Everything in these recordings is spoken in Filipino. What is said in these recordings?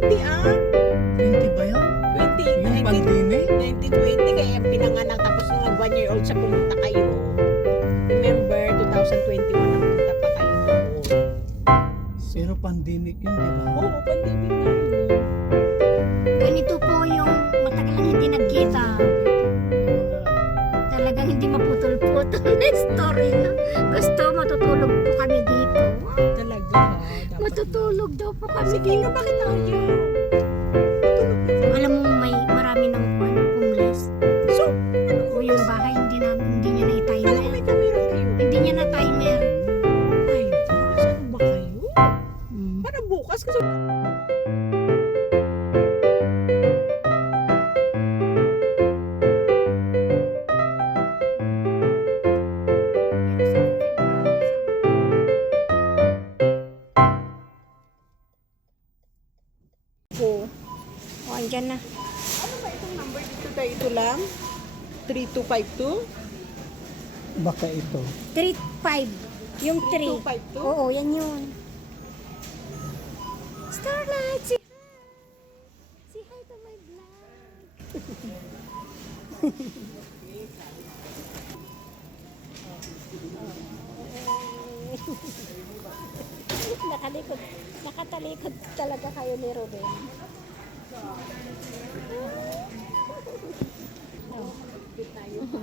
20 ah. 20 ba yan? 20, Yung pandemic? 1920 kaya pinanganak tapos nung nag one year old siya pumunta kayo. Remember, 2021 ang punta pa kayo. Pero pandemic yun, di ba? Oo, pandemic na yun. Ganito po yung matagal hindi nagkita. Talagang hindi maputol-putol na story Matutulog daw po kami Sige nga, bakit ayaw? Alam mo, may marami ng kwan, homeless. So, O yung bahay, hindi, na, hindi niya na alam i-timer. may kamera kayo. Hindi niya na timer. Ay, saan ba kayo? Hmm. Para bukas kasi po. O, andyan na. Ano ba itong number dito tayo? Ito lang? 3252? Baka ito. 3-5. Yung 3. 3252? Oo, yan yun. Starlight, say hi. Say hi to my vlog. nakalikod, nakatalikod talaga kayo ni Ruben.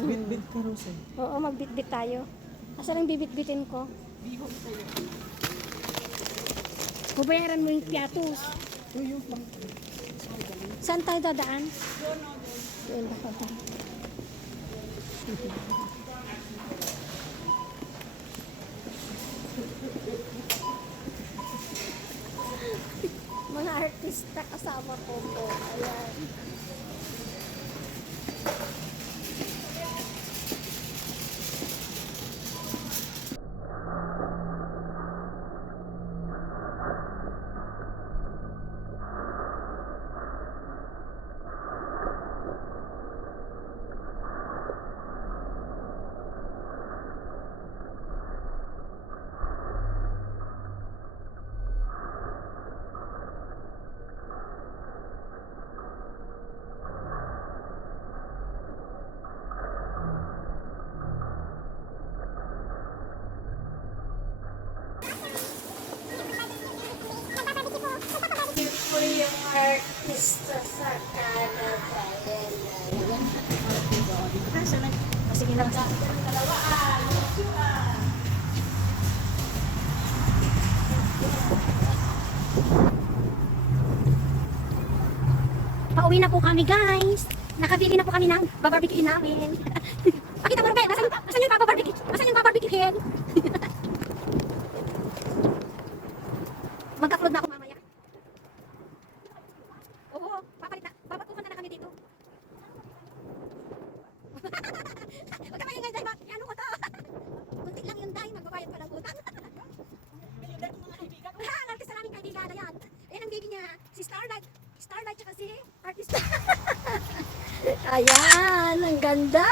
Bit-bit ka, Rosa. Oo, magbitbit tayo. Asan ang bibitbitin ko? Bihon tayo. Babayaran mo yung piatos. Saan tayo dadaan? Doon ako ba? Mga artista kasama ko po. Ayan. Sige lang. Pauwi na po kami guys. Nakabili na po kami ng babarbecue namin. Pakita mo Ruben, nasan, nasan yung babarbecue? Nasan yung babarbecue hen? Magka-upload na ako mamaya. Oo, papalit na. Babatukan na na kami dito. Huwag ka maingay, Day. Ma- Ano ko to? Kunti lang yun, Day. Magbabayad pa ng utang. Ha, ang artista namin kaibigan na yan. Ayan ang baby niya. Si Starlight. Starlight tsaka si artista. Ayan, ang ganda.